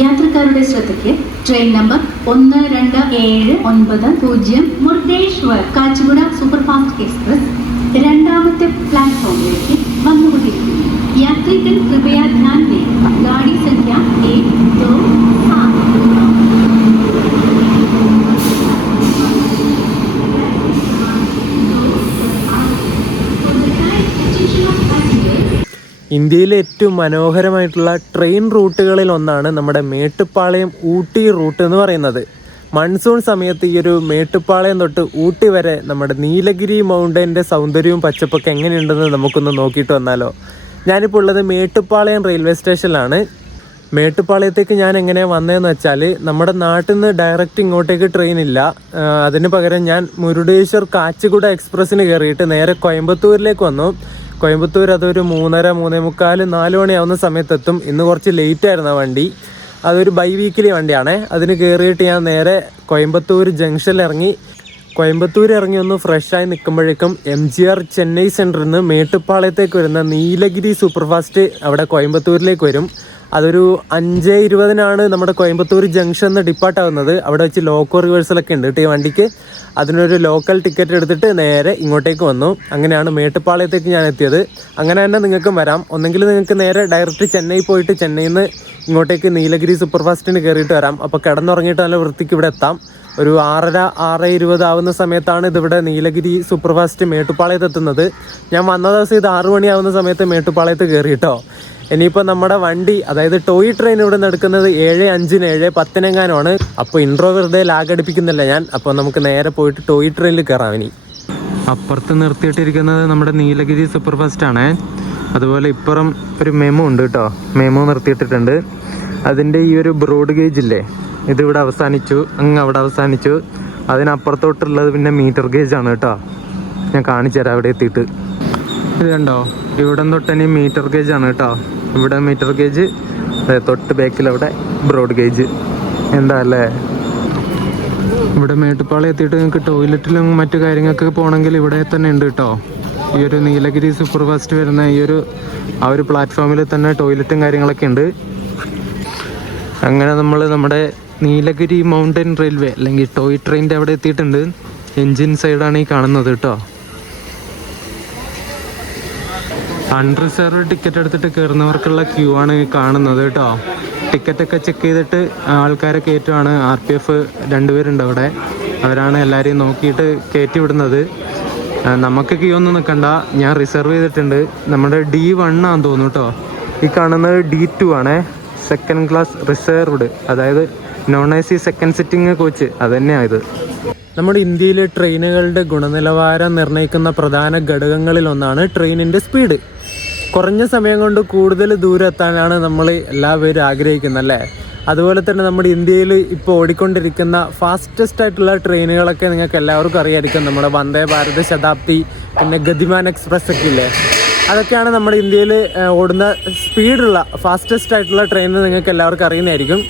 യാത്രക്കാരുടെ ശ്രദ്ധയ്ക്ക് train number 1279 Murdeshwar Kacheguda superfast express രണ്ടാമത്തെ പ്ലാറ്റ്ഫോമിലേക്ക് വന്നുകൊണ്ടിരിക്കുന്നു. യാത്രികർ കൃപയാ ധ്യാൻ ദേ ഗാഡി സംഖ്യ 127. ഇന്ത്യയിലെ ഏറ്റവും മനോഹരമായിട്ടുള്ള ട്രെയിൻ റൂട്ടുകളിൽ ഒന്നാണ് നമ്മുടെ മേട്ടുപ്പാളയം ഊട്ടി റൂട്ട് എന്ന് പറയുന്നത്. മൺസൂൺ സമയത്ത് ഈ ഒരു മേട്ടുപ്പാളയം തൊട്ട് ഊട്ടി വരെ നമ്മുടെ നീലഗിരി മൗണ്ടൻ്റെ സൗന്ദര്യവും പച്ചപ്പൊക്കെ എങ്ങനെയുണ്ടെന്ന് നമുക്കൊന്ന് നോക്കിയിട്ട് വന്നാലോ. ഞാനിപ്പോൾ ഉള്ളത് മേട്ടുപ്പാളയം റെയിൽവേ സ്റ്റേഷനിലാണ്. മേട്ടുപ്പാളയത്തേക്ക് ഞാൻ എങ്ങനെയാണ് വന്നതെന്ന് വെച്ചാൽ, നമ്മുടെ നാട്ടിൽ നിന്ന് ഡയറക്റ്റ് ഇങ്ങോട്ടേക്ക് ട്രെയിൻ ഇല്ല. അതിന് പകരം ഞാൻ മുരുടേശ്വർ കാച്ചിഗുഡ എക്സ്പ്രസ്സിന് കയറിയിട്ട് നേരെ കോയമ്പത്തൂരിലേക്ക് വന്നു. കോയമ്പത്തൂർ അതൊരു 3:30, 3:45, 4 മണിയാവുന്ന സമയത്തെത്തും. ഇന്ന് കുറച്ച് ലേറ്റ് ആയിരുന്നു ആ വണ്ടി. അതൊരു ബൈ വീക്കിലി വണ്ടിയാണേ. അതിന് കയറിയിട്ട് ഞാൻ നേരെ കോയമ്പത്തൂർ ജംഗ്ഷനിൽ ഇറങ്ങി. കോയമ്പത്തൂർ ഇറങ്ങി ഒന്ന് ഫ്രഷായി നിൽക്കുമ്പോഴേക്കും MGR ചെന്നൈ സെൻറ്ററിൽ നിന്ന് മേട്ടുപ്പാളയത്തേക്ക് വരുന്ന നീലഗിരി സൂപ്പർഫാസ്റ്റ് അവിടെ കോയമ്പത്തൂരിലേക്ക് വരും. അതൊരു 5:20 നമ്മുടെ കോയമ്പത്തൂർ ജംഗ്ഷനിൽ ഡിപ്പാർട്ട് ആവുന്നത്. അവിടെ വെച്ച് ലോക്കോ റിവേഴ്സലൊക്കെ ഉണ്ട് കേട്ടോ ഈ വണ്ടിക്ക്. അതിനൊരു ലോക്കൽ ടിക്കറ്റ് എടുത്തിട്ട് നേരെ ഇങ്ങോട്ടേക്ക് വന്നു. അങ്ങനെയാണ് മേട്ടുപ്പാളയത്തേക്ക് ഞാൻ എത്തിയത്. അങ്ങനെ തന്നെ നിങ്ങൾക്കും വരാം. ഒന്നെങ്കിൽ നിങ്ങൾക്ക് നേരെ ഡയറക്റ്റ് ചെന്നൈ പോയിട്ട് ചെന്നൈയിൽ നിന്ന് ഇങ്ങോട്ടേക്ക് നീലഗിരി സൂപ്പർഫാസ്റ്റിന് കയറിയിട്ട് വരാം. അപ്പോൾ കിടന്നുറങ്ങിയിട്ട് നല്ല വൃത്തിക്ക് ഇവിടെ എത്താം. ഒരു 6:30, 6:20 ആവുന്ന സമയത്താണ് ഇതിവിടെ നീലഗിരി സൂപ്പർഫാസ്റ്റ് മേട്ടുപ്പാളയത്ത് എത്തുന്നത്. ഞാൻ വന്ന ദിവസം ഇത് 6 മണിയാവുന്ന സമയത്ത് മേട്ടുപ്പാളയത്ത് കയറി കേട്ടോ. ഇനിയിപ്പോൾ നമ്മുടെ വണ്ടി, അതായത് ടോയ് ട്രെയിൻ ഇവിടെ നിന്ന് എടുക്കുന്നത് 7:05, 7:10 അപ്പോൾ ഇൻട്രോ വെറുതെ ലാഗ് അടിപ്പിക്കുന്നില്ല ഞാൻ. അപ്പോൾ നമുക്ക് നേരെ പോയിട്ട് ടോയ് ട്രെയിനിൽ കയറാം. ഇനി അപ്പുറത്ത് നിർത്തിയിട്ടിരിക്കുന്നത് നമ്മുടെ നീലഗിരി സൂപ്പർഫാസ്റ്റ് ആണ്. അതുപോലെ ഇപ്പുറം ഒരു മെമു ഉണ്ട് കേട്ടോ. മെമു നിർത്തിയിട്ടിട്ടുണ്ട്. അതിൻ്റെ ഈ ഒരു ബ്രോഡ് ഗേജ് ഇല്ലേ, ഇതിവിടെ അവസാനിച്ചു, അവിടെ അവസാനിച്ചു. അതിനപ്പുറത്തോട്ടുള്ളത് പിന്നെ മീറ്റർ ഗേജ് ആണ് കേട്ടോ. ഞാൻ കാണിച്ചു തരാം അവിടെ എത്തിയിട്ട്. ഇത് കണ്ടോ, ഇവിടെ തൊട്ട് ഇനി മീറ്റർ ഗേജ് ആണ് കേട്ടോ. ഇവിടെ മീറ്റർ ഗേജ്, തൊട്ട് ബാക്കിൽ അവിടെ ബ്രോഡ് ഗേജ്. എന്താ അല്ലേ. ഇവിടെ മേട്ടുപ്പാളയം എത്തിയിട്ട് നിങ്ങൾക്ക് ടോയ്ലറ്റിലും മറ്റു കാര്യങ്ങൾക്കൊക്കെ പോകണമെങ്കിൽ ഇവിടെ തന്നെ ഉണ്ട് കേട്ടോ. ഈ ഒരു നീലഗിരി സൂപ്പർഫാസ്റ്റ് വരുന്ന ആ ഒരു പ്ലാറ്റ്ഫോമിൽ തന്നെ ടോയ്ലറ്റും കാര്യങ്ങളൊക്കെ ഉണ്ട്. അങ്ങനെ നമ്മൾ നമ്മുടെ നീലഗിരി മൗണ്ടൻ റെയിൽവേ അല്ലെങ്കിൽ ടോയ് ട്രെയിനിൻ്റെ അവിടെ എത്തിയിട്ടുണ്ട്. എൻജിൻ സൈഡാണ് ഈ കാണുന്നത് കേട്ടോ. അൺറിസർവ്ഡ് ടിക്കറ്റ് എടുത്തിട്ട് കയറുന്നവർക്കുള്ള ക്യൂ ആണ് ഈ കാണുന്നത് കേട്ടോ. ടിക്കറ്റൊക്കെ ചെക്ക് ചെയ്തിട്ട് ആൾക്കാരെ കയറ്റുവാണ്. RPF 2 പേരുണ്ട് അവിടെ. അവരാണ് എല്ലാവരെയും നോക്കിയിട്ട് കയറ്റി വിടുന്നത്. നമുക്ക് ക്യൂ ഒന്നും നിൽക്കണ്ട, ഞാൻ റിസർവ് ചെയ്തിട്ടുണ്ട്. നമ്മുടെ D1 ആണെന്ന് തോന്നുന്നു കേട്ടോ. ഈ കാണുന്നത് D2 ആണേ, സെക്കൻഡ് ക്ലാസ് റിസർവ്ഡ്, അതായത് non AC second sitting coach. അത് തന്നെയാണ് ഇത്. നമ്മുടെ ഇന്ത്യയിലെ ട്രെയിനുകളുടെ ഗുണനിലവാരം നിർണ്ണയിക്കുന്ന പ്രധാന ഘടകങ്ങളിൽ ഒന്നാണ് ട്രെയിനിൻ്റെ സ്പീഡ്. കുറഞ്ഞ സമയം കൊണ്ട് കൂടുതൽ ദൂരം എത്താനാണ് നമ്മൾ എല്ലാവരും ആഗ്രഹിക്കുന്നത് അല്ലേ. അതുപോലെ തന്നെ നമ്മുടെ ഇന്ത്യയിൽ ഇപ്പോൾ ഓടിക്കൊണ്ടിരിക്കുന്ന ഫാസ്റ്റസ്റ്റ് ആയിട്ടുള്ള ട്രെയിനുകളൊക്കെ നിങ്ങൾക്ക് എല്ലാവർക്കും അറിയാമായിരിക്കും. നമ്മുടെ വന്ദേ ഭാരത്, ശതാബ്ദി, പിന്നെ ഗതിമാൻ എക്സ്പ്രസ് ഒക്കെ ഇല്ലേ. അതൊക്കെയാണ് നമ്മുടെ ഇന്ത്യയിൽ ഓടുന്ന സ്പീഡുള്ള ഫാസ്റ്റസ്റ്റ് ആയിട്ടുള്ള ട്രെയിൻ നിങ്ങൾക്ക് എല്ലാവർക്കും അറിയുന്നതായിരിക്കും.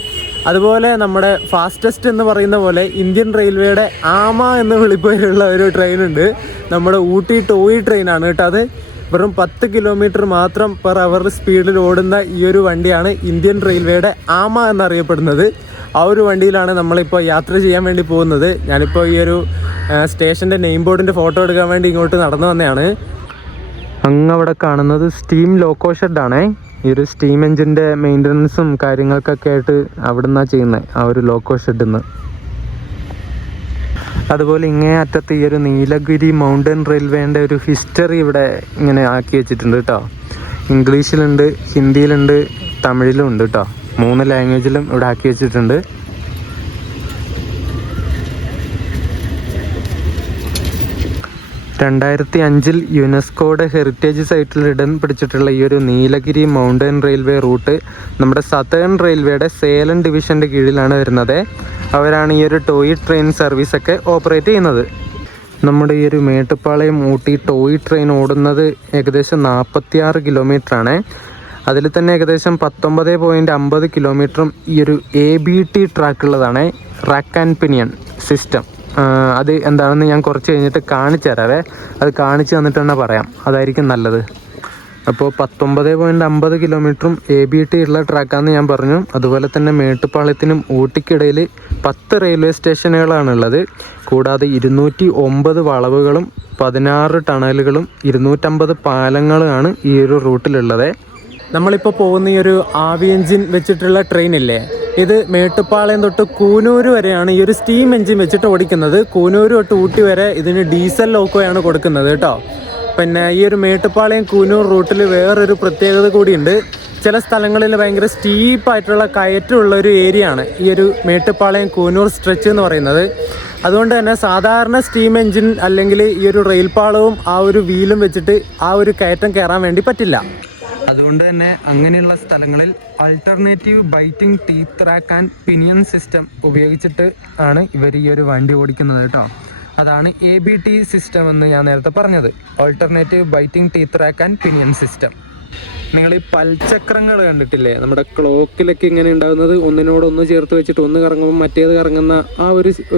അതുപോലെ നമ്മുടെ ഫാസ്റ്റസ്റ്റ് എന്ന് പറയുന്ന പോലെ ഇന്ത്യൻ റെയിൽവേയുടെ ആമ എന്ന് വിളിപ്പേരുള്ള ഒരു ട്രെയിനുണ്ട്. നമ്മുടെ ഊട്ടി ടോയ് ട്രെയിനാണ് കേട്ടോ. അത് വെറും 10 കിലോമീറ്റർ മാത്രം പെർ അവർ സ്പീഡിൽ ഓടുന്ന ഈ ഒരു വണ്ടിയാണ് ഇന്ത്യൻ റെയിൽവേയുടെ ആമ എന്നറിയപ്പെടുന്നത്. ആ ഒരു വണ്ടിയിലാണ് നമ്മളിപ്പോൾ യാത്ര ചെയ്യാൻ വേണ്ടി പോകുന്നത്. ഞാനിപ്പോൾ ഈ ഒരു സ്റ്റേഷൻ്റെ നെയിം ബോർഡിൻ്റെ ഫോട്ടോ എടുക്കാൻ വേണ്ടി ഇങ്ങോട്ട് നടന്നു വന്നതാണ്. അങ്ങവിടെ കാണുന്നത് സ്റ്റീം ലോക്കോ ഷെഡാണേ. ഈ ഒരു സ്റ്റീം എഞ്ചിൻ്റെ മെയിൻ്റനൻസും കാര്യങ്ങൾക്കൊക്കെ ആയിട്ട് അവിടെ നിന്നാണ് ചെയ്യുന്നത്, ആ ഒരു ലോക്കോ ഷെഡിൽ നിന്ന്. അതുപോലെ ഇങ്ങേ അറ്റത്ത് ഈ ഒരു നീലഗിരി മൗണ്ടൻ റെയിൽവേൻ്റെ ഒരു ഹിസ്റ്ററി ഇവിടെ ഇങ്ങനെ ആക്കി വെച്ചിട്ടുണ്ട് കേട്ടോ. ഇംഗ്ലീഷിലുണ്ട്, ഹിന്ദിയിലുണ്ട്, തമിഴിലും ഉണ്ട് കേട്ടോ. 3 ലാംഗ്വേജിലും ഇവിടെ ആക്കി വെച്ചിട്ടുണ്ട്. 2005 യുനെസ്കോയുടെ ഹെറിറ്റേജ് സൈറ്റിൽ ഇടം പിടിച്ചിട്ടുള്ള ഈ ഒരു നീലഗിരി മൗണ്ടൻ റെയിൽവേ റൂട്ട് നമ്മുടെ സതേൺ റെയിൽവേയുടെ സേലം ഡിവിഷൻ്റെ കീഴിലാണ് വരുന്നത്. അവരാണ് ഈ ഒരു ടോയ് ട്രെയിൻ സർവീസൊക്കെ ഓപ്പറേറ്റ് ചെയ്യുന്നത്. നമ്മുടെ ഈ ഒരു മേട്ടുപ്പാളയം ഊട്ടി ടോയ് ട്രെയിൻ ഓടുന്നത് ഏകദേശം 46 കിലോമീറ്ററാണ്. അതിൽ തന്നെ ഏകദേശം 19.50 കിലോമീറ്ററും ഈ ഒരു ABT ട്രാക്കുള്ളതാണ്, റാക്ക് ആൻഡ് പിനിയൻ സിസ്റ്റം. അത് എന്താണെന്ന് ഞാൻ കുറച്ച് കഴിഞ്ഞിട്ട് കാണിച്ചു തരാവേ. അത് കാണിച്ച് തന്നിട്ട് തന്നെ പറയാം, അതായിരിക്കും നല്ലത്. അപ്പോൾ 19.50 കിലോമീറ്ററും ABT ഉള്ള ട്രാക്കാണെന്ന് ഞാൻ പറഞ്ഞു. അതുപോലെ തന്നെ മേട്ടുപ്പാളയത്തിനും ഊട്ടിക്കിടയിൽ 10 റെയിൽവേ സ്റ്റേഷനുകളാണുള്ളത്. കൂടാതെ 209 വളവുകളും 16 ടണലുകളും 250 പാലങ്ങളുമാണ് ഈ ഒരു റൂട്ടിലുള്ളത്. നമ്മളിപ്പോൾ പോകുന്ന ഈ ഒരു ആവി എൻജിൻ വെച്ചിട്ടുള്ള ട്രെയിൻ ഇല്ലേ, ഇത് മേട്ടുപ്പാളയം തൊട്ട് കൂനൂർ വരെയാണ് ഈ ഒരു സ്റ്റീം എൻജിൻ വെച്ചിട്ട് ഓടിക്കുന്നത്. കൂനൂർ തൊട്ട് ഊട്ടി വരെ ഇതിന് ഡീസൽ ലോക്കോയാണ് കൊടുക്കുന്നത് കേട്ടോ. പിന്നെ ഈ ഒരു മേട്ടുപ്പാളയം കൂനൂർ റൂട്ടിൽ വേറൊരു പ്രത്യേകത കൂടിയുണ്ട്. ചില സ്ഥലങ്ങളിൽ ഭയങ്കര സ്റ്റീപ്പായിട്ടുള്ള കയറ്റമുള്ള ഒരു ഏരിയ ആണ് ഈ ഒരു മേട്ടുപ്പാളയം കൂനൂർ സ്ട്രെച്ച് എന്ന് പറയുന്നത്. അതുകൊണ്ട് തന്നെ സാധാരണ സ്റ്റീം എൻജിൻ അല്ലെങ്കിൽ ഈ ഒരു റെയിൽപാളവും ആ ഒരു വീലും വെച്ചിട്ട് ആ ഒരു കയറ്റം കയറാൻ വേണ്ടി പറ്റില്ല. അതുകൊണ്ട് തന്നെ അങ്ങനെയുള്ള സ്ഥലങ്ങളിൽ alternative biting teeth rack and pinion system ഉപയോഗിച്ചിട്ട് ആണ് ഇവർ ഈ ഒരു വണ്ടി ഓടിക്കുന്നത് കേട്ടോ. അതാണ് ABT സിസ്റ്റം എന്ന് ഞാൻ നേരത്തെ പറഞ്ഞത്, alternative biting teeth rack and pinion system. നിങ്ങൾ ഈ പൽചക്രങ്ങൾ കണ്ടിട്ടില്ലേ, നമ്മുടെ ക്ലോക്കിലൊക്കെ ഇങ്ങനെ ഉണ്ടാകുന്നത്, ഒന്നിനോടൊന്ന് ചേർത്ത് വെച്ചിട്ട് ഒന്ന് കറങ്ങുമ്പോൾ മറ്റേത് കറങ്ങുന്ന ആ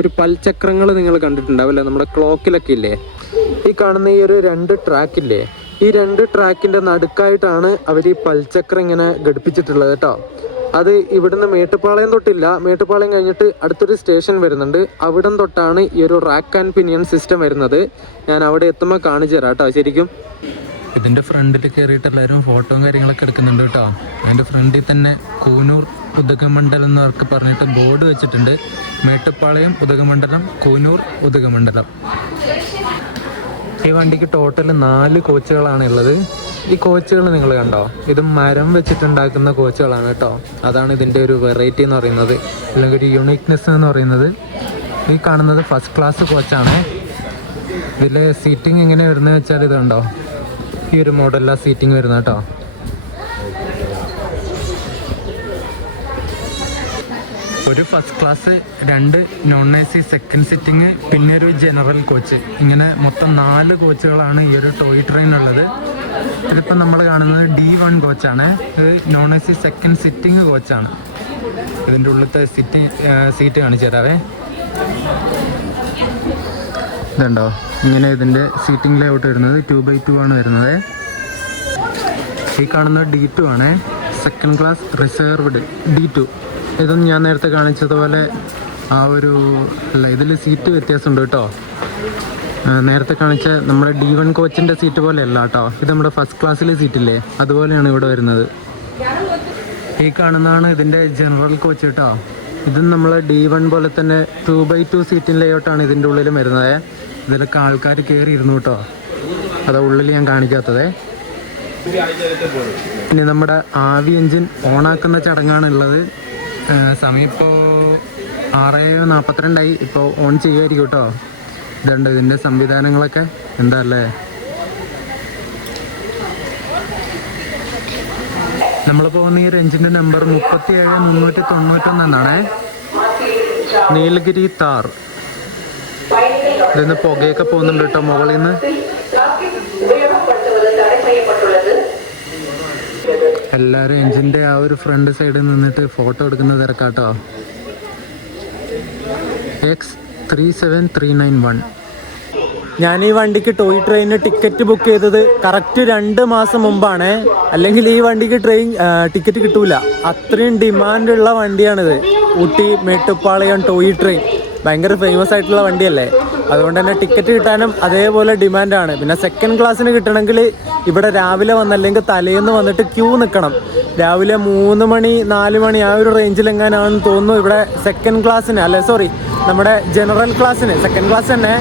ഒരു പൽചക്രങ്ങൾ നിങ്ങൾ കണ്ടിട്ടുണ്ടാവില്ലേ നമ്മുടെ ക്ലോക്കിലൊക്കെ ഇല്ലേ. ഈ കാണുന്ന ഈ ഒരു 2 ട്രാക്കില്ലേ, ഈ 2 ട്രാക്കിൻ്റെ നടുക്കായിട്ടാണ് അവർ ഈ പൽചക്രം ഇങ്ങനെ ഘടിപ്പിച്ചിട്ടുള്ളത് കേട്ടോ. അത് ഇവിടുന്ന് മേട്ടുപ്പാളയം തൊട്ടില്ല, മേട്ടുപ്പാളയം കഴിഞ്ഞിട്ട് അടുത്തൊരു സ്റ്റേഷൻ വരുന്നുണ്ട്, അവിടം തൊട്ടാണ് ഈ ഒരു റാക്ക് ആൻഡ് പിനിയൻ സിസ്റ്റം വരുന്നത്. ഞാൻ അവിടെ എത്തുമ്പോൾ കാണിച്ചു തരാം കേട്ടോ ശരിക്കും. ഇതിൻ്റെ ഫ്രണ്ടിൽ കയറിയിട്ട് എല്ലാവരും ഫോട്ടോയും കാര്യങ്ങളൊക്കെ എടുക്കുന്നുണ്ട് കേട്ടോ. അതിൻ്റെ ഫ്രണ്ടിൽ തന്നെ കൂനൂർ ഉദകമണ്ഡലം എന്നവർക്ക് പറഞ്ഞിട്ട് ബോർഡ് വെച്ചിട്ടുണ്ട്. മേട്ടുപ്പാളയം ഉദകമണ്ഡലം, കൂനൂർ ഉദകമണ്ഡലം. ഈ വണ്ടിക്ക് ടോട്ടൽ 4 കോച്ചുകളാണ് ഉള്ളത്. ഈ കോച്ചുകൾ നിങ്ങൾ കണ്ടോ, ഇത് മരം വെച്ചിട്ടുണ്ടാക്കുന്ന കോച്ചുകളാണ് കേട്ടോ. അതാണ് ഇതിൻ്റെ ഒരു വെറൈറ്റി എന്ന് പറയുന്നത്, അല്ലെങ്കിൽ ഒരു യുണീക്നെസ് എന്ന് പറയുന്നത്. ഈ കാണുന്നത് ഫസ്റ്റ് ക്ലാസ് കോച്ചാണ്. ഇതിൽ സീറ്റിംഗ് എങ്ങനെ വരുന്നത് വെച്ചാൽ ഇത് കണ്ടോ, ഈ ഒരു മോഡലിലാണ് സീറ്റിംഗ് വരുന്നത് കേട്ടോ. ഒരു first class, 2 non AC second sitting, പിന്നെ ഒരു ജനറൽ കോച്ച്. ഇങ്ങനെ മൊത്തം 4 കോച്ചുകളാണ് ഈ ഒരു ടോയ് ട്രെയിൻ ഉള്ളത്. ഇതിപ്പോൾ നമ്മൾ കാണുന്നത് D1 കോച്ചാണ്. ഇത് നോൺ AC സെക്കൻഡ് സിറ്റിംഗ് കോച്ചാണ്. ഇതിൻ്റെ ഉള്ളിലത്തെ സീറ്റ് കാണിച്ചു തരാവേ. ഇതുണ്ടോ, ഇങ്ങനെ ഇതിൻ്റെ സീറ്റിംഗ് ലേഔട്ട് വരുന്നത് 2x2 ആണ് വരുന്നത്. ഈ കാണുന്നത് D2 ആണ്, സെക്കൻഡ് ക്ലാസ് റിസർവ്ഡ് D2. ഇതൊന്നും ഞാൻ നേരത്തെ കാണിച്ചതുപോലെ ഇതിൽ സീറ്റ് വ്യത്യാസമുണ്ട് കേട്ടോ. നേരത്തെ കാണിച്ച നമ്മുടെ D1 കോച്ചിൻ്റെ സീറ്റ് പോലെയല്ല കേട്ടോ. ഇത് നമ്മുടെ ഫസ്റ്റ് ക്ലാസ്സിലെ സീറ്റില്ലേ, അതുപോലെയാണ് ഇവിടെ വരുന്നത്. ഈ കാണുന്നതാണ് ഇതിൻ്റെ ജനറൽ കോച്ച് കേട്ടോ. ഇതും നമ്മൾ D1 പോലെ തന്നെ 2x2 സീറ്റിംഗ് ലേഔട്ടാണ് ഇതിൻ്റെ ഉള്ളിലും വരുന്നത്. ഇതിലൊക്കെ ആൾക്കാർ കയറിയിരുന്നു കേട്ടോ, അതാ ഉള്ളിൽ ഞാൻ കാണിക്കാത്തത്. ഇനി നമ്മുടെ ആവി എൻജിൻ ഓണാക്കുന്ന ചടങ്ങാണ് ഉള്ളത്. സമയം ഇപ്പോൾ 6:42 ഇപ്പോൾ ഓൺ ചെയ്യുമായിരിക്കും കേട്ടോ. ഇതുണ്ട് ഇതിൻ്റെ സംവിധാനങ്ങളൊക്കെ, എന്താ അല്ലേ. നമ്മൾ പോകുന്ന ഈ ഒരു എൻജിൻ്റെ നമ്പർ 37391 എന്നാണ്, നീലഗിരി താർ. ഇതിന്ന് പുകയൊക്കെ പോകുന്നുണ്ട് കേട്ടോ മുകളിൽ നിന്ന്. എല്ലാവരും എൻജിൻ്റെ ആ ഒരു ഫ്രണ്ട് സൈഡിൽ നിന്നിട്ട് ഫോട്ടോ എടുക്കുന്ന തിരക്കാട്ടോ. X37391. ഞാൻ ഈ വണ്ടിക്ക് ടോയ് ട്രെയിനിന് ടിക്കറ്റ് ബുക്ക് ചെയ്തത് കറക്റ്റ് 2 മാസം മുമ്പാണ്. അല്ലെങ്കിൽ ഈ വണ്ടിക്ക് ടിക്കറ്റ് കിട്ടൂല, അത്രയും ഡിമാൻഡുള്ള വണ്ടിയാണിത്. ഊട്ടി മേട്ടുപ്പാളയം ടോയ് ട്രെയിൻ ഭയങ്കര ഫേമസ് ആയിട്ടുള്ള വണ്ടിയല്ലേ, അതുകൊണ്ട് തന്നെ ടിക്കറ്റ് കിട്ടാനും അതേപോലെ ഡിമാൻഡാണ്. പിന്നെ സെക്കൻഡ് ക്ലാസ്സിന് കിട്ടണമെങ്കിൽ ഇവിടെ രാവിലെ വന്നല്ലെങ്കിൽ തലേന്ന് വന്നിട്ട് ക്യൂ നിൽക്കണം. രാവിലെ 3 മണി 4 മണി ആ ഒരു റേഞ്ചിലെങ്ങാനാണെന്ന് തോന്നുന്നു ഇവിടെ സെക്കൻഡ് ക്ലാസ്സിന്, നമ്മുടെ ജനറൽ ക്ലാസ്സിന്, സെക്കൻഡ് ക്ലാസ് തന്നെ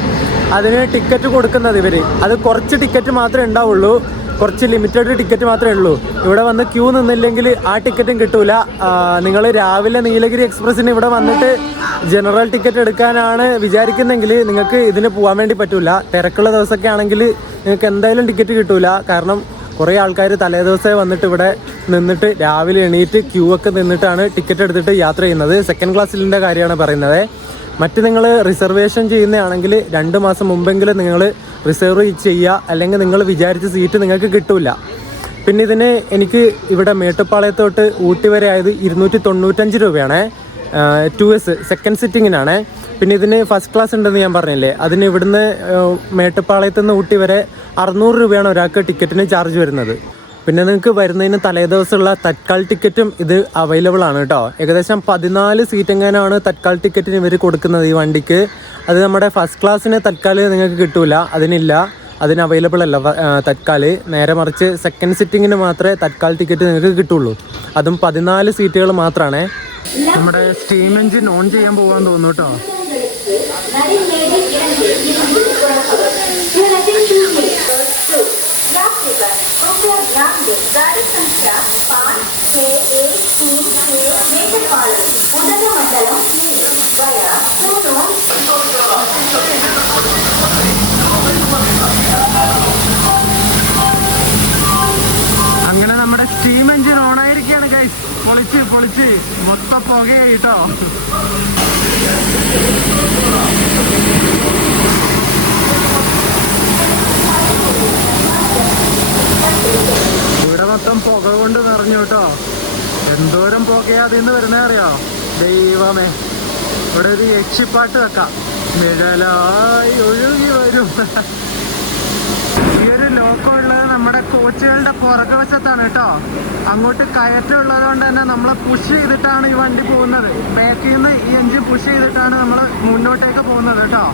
അതിന് ടിക്കറ്റ് കൊടുക്കുന്നത് ഇവർ. അത് കുറച്ച് ടിക്കറ്റ് മാത്രമേ ഉണ്ടാവുള്ളൂ. കുറച്ച് ലിമിറ്റഡ് ടിക്കറ്റ് മാത്രമേ ഉള്ളൂ. ഇവിടെ വന്ന് ക്യൂ നിന്നില്ലെങ്കിൽ ആ ടിക്കറ്റും കിട്ടൂല. നിങ്ങൾ രാവിലെ നീലഗിരി എക്സ്പ്രസ്സിന് ഇവിടെ വന്നിട്ട് ജനറൽ ടിക്കറ്റ് എടുക്കാനാണ് വിചാരിക്കുന്നെങ്കിൽ നിങ്ങൾക്ക് ഇതിന് പോകാൻ വേണ്ടി പറ്റൂല. തിരക്കുള്ള ദിവസമൊക്കെ ആണെങ്കിൽ നിങ്ങൾക്ക് എന്തായാലും ടിക്കറ്റ് കിട്ടൂല. കാരണം കുറേ ആൾക്കാർ തലേദിവസമേ വന്നിട്ട് ഇവിടെ നിന്നിട്ട് രാവിലെ എണീറ്റ് ക്യൂ ഒക്കെ നിന്നിട്ടാണ് ടിക്കറ്റ് എടുത്തിട്ട് യാത്ര ചെയ്യുന്നത്. സെക്കൻഡ് ക്ലാസ്സിൻ്റെ കാര്യമാണ് പറയുന്നത്. മറ്റ് നിങ്ങൾ റിസർവേഷൻ ചെയ്യുന്നതാണെങ്കിൽ 2 മാസം മുമ്പെങ്കിലും നിങ്ങൾ റിസർവ് ചെയ്യുക, അല്ലെങ്കിൽ നിങ്ങൾ വിചാരിച്ച സീറ്റ് നിങ്ങൾക്ക് കിട്ടില്ല. പിന്നെ ഇതിന് എനിക്ക് ഇവിടെ മേട്ടുപ്പാളയത്തോട്ട് ഊട്ടി വരെ ആയത് 295 രൂപയാണ് 2S സെക്കൻഡ് സിറ്റിങ്ങിനാണ്. പിന്നെ ഇതിന് ഫസ്റ്റ് ക്ലാസ് ഉണ്ടെന്ന് ഞാൻ പറഞ്ഞില്ലേ, അതിന് ഇവിടുന്ന് മേട്ടുപ്പാളയത്ത് നിന്ന് ഊട്ടി വരെ 600 രൂപയാണ് ഒരാൾക്ക് ടിക്കറ്റിന് ചാർജ് വരുന്നത്. പിന്നെ നിങ്ങൾക്ക് വരുന്നതിന് തലേദിവസമുള്ള തത്കാൽ ടിക്കറ്റും ഇത് അവൈലബിൾ ആണ് കേട്ടോ. ഏകദേശം 14 സീറ്റ് എങ്ങനെയാണ് തത്കാൽ ടിക്കറ്റിന് ഇവർ കൊടുക്കുന്നത് ഈ വണ്ടിക്ക്. അത് നമ്മുടെ ഫസ്റ്റ് ക്ലാസ്സിന് തത്കാൽ നിങ്ങൾക്ക് കിട്ടൂല, അതിനില്ല, അതിന് അവൈലബിൾ അല്ല തത്കാൽ. നേരെ മറിച്ച് സെക്കൻഡ് സിറ്റിങ്ങിന് മാത്രമേ തത്കാൽ ടിക്കറ്റ് നിങ്ങൾക്ക് കിട്ടുള്ളൂ. അതും 14 സീറ്റുകൾ മാത്രമാണ്. നമ്മുടെ സ്റ്റീം എഞ്ചിൻ ഓൺ ചെയ്യാൻ പോകാൻ തോന്നുന്നു കേട്ടോ. गाड़ी संख्या 563 मेटपालयम उदगमंडलम वया सूनो. അങ്ങനെ നമ്മുടെ സ്റ്റീം എഞ്ചിൻ ഓൺ ആയിരിക്കുകയാണ് ഗൈസ്. പൊളിച്ച് മൊത്തം പുകയായി കേട്ടോ. ഇവിടെ മൊത്തം പുക കൊണ്ട് നിറഞ്ഞു കേട്ടോ. എന്തോരം പുകയാ അതിന്ന് വരുന്നേ അറിയോ ദൈവമേ. ഇവിടെ ഒരു യക്ഷിപ്പാട്ട് വെക്കാം, നിഴലായി ഒഴുകി വരും. ഈ ഒരു ലോക്കം ഉള്ളത് നമ്മുടെ കോച്ചുകളുടെ പുറകുവശത്താണ് കേട്ടോ. അങ്ങോട്ട് കയറ്റം ഉള്ളത് കൊണ്ട് തന്നെ നമ്മളെ പുഷ് ചെയ്തിട്ടാണ് ഈ വണ്ടി പോകുന്നത്. ബാക്കിൽ നിന്ന് ഈ എഞ്ചിൻ പുഷ് ചെയ്തിട്ടാണ് നമ്മൾ മുന്നോട്ടേക്ക് പോകുന്നത് കേട്ടോ.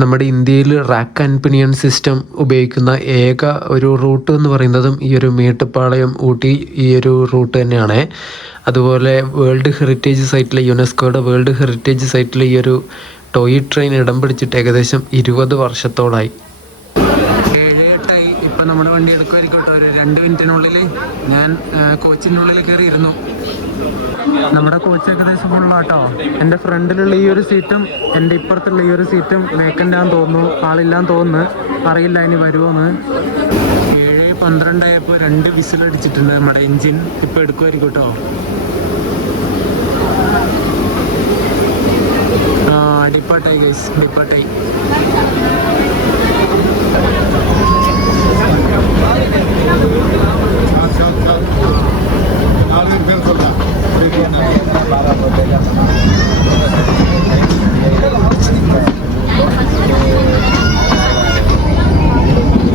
നമ്മുടെ ഇന്ത്യയിൽ റാക്ക് ആൻഡ് പിനിയൻ സിസ്റ്റം ഉപയോഗിക്കുന്ന ഏക ഒരു റൂട്ട് എന്ന് പറയുന്നതും ഈ ഒരു മേട്ടുപ്പാളയം ഊട്ടി ഈ ഒരു റൂട്ട് തന്നെയാണ്. അതുപോലെ വേൾഡ് ഹെറിറ്റേജ് സൈറ്റിൽ, യുനെസ്കോയുടെ വേൾഡ് ഹെറിറ്റേജ് സൈറ്റിൽ ഈ ഒരു ടോയ് ട്രെയിൻ ഇടം പിടിച്ചിട്ട് ഏകദേശം 20 വർഷത്തോളായി. 7:08 ഇപ്പം നമ്മുടെ വണ്ടി എടുക്കുമായിരിക്കും കേട്ടോ. ഒരു 2 മിനിറ്റിനുള്ളിൽ ഞാൻ കോച്ചിനുള്ളിൽ കയറിയിരുന്നു. നമ്മുടെ കോച്ച് ഏകദേശം ഫുള്ളാട്ടോ. എൻ്റെ ഫ്രണ്ടിലുള്ള ഈ ഒരു സീറ്റും എൻ്റെ ഇപ്പുറത്തുള്ള ഈ ഒരു സീറ്റും വേക്കൻ്റാന്ന് തോന്നുന്നു, ആളില്ലാന്ന് തോന്നുന്നു, അറിയില്ല ഇനി വരുമോന്ന്. 7:12 ആയപ്പോൾ 2 വിസിലടിച്ചിട്ടുണ്ട് നമ്മുടെ എൻജിൻ. ഇപ്പം എടുക്കുമായിരിക്കും കേട്ടോ. ഡിപ്പാർട്ടായി ഗൈസ്, ഡിപ്പാർട്ടായി.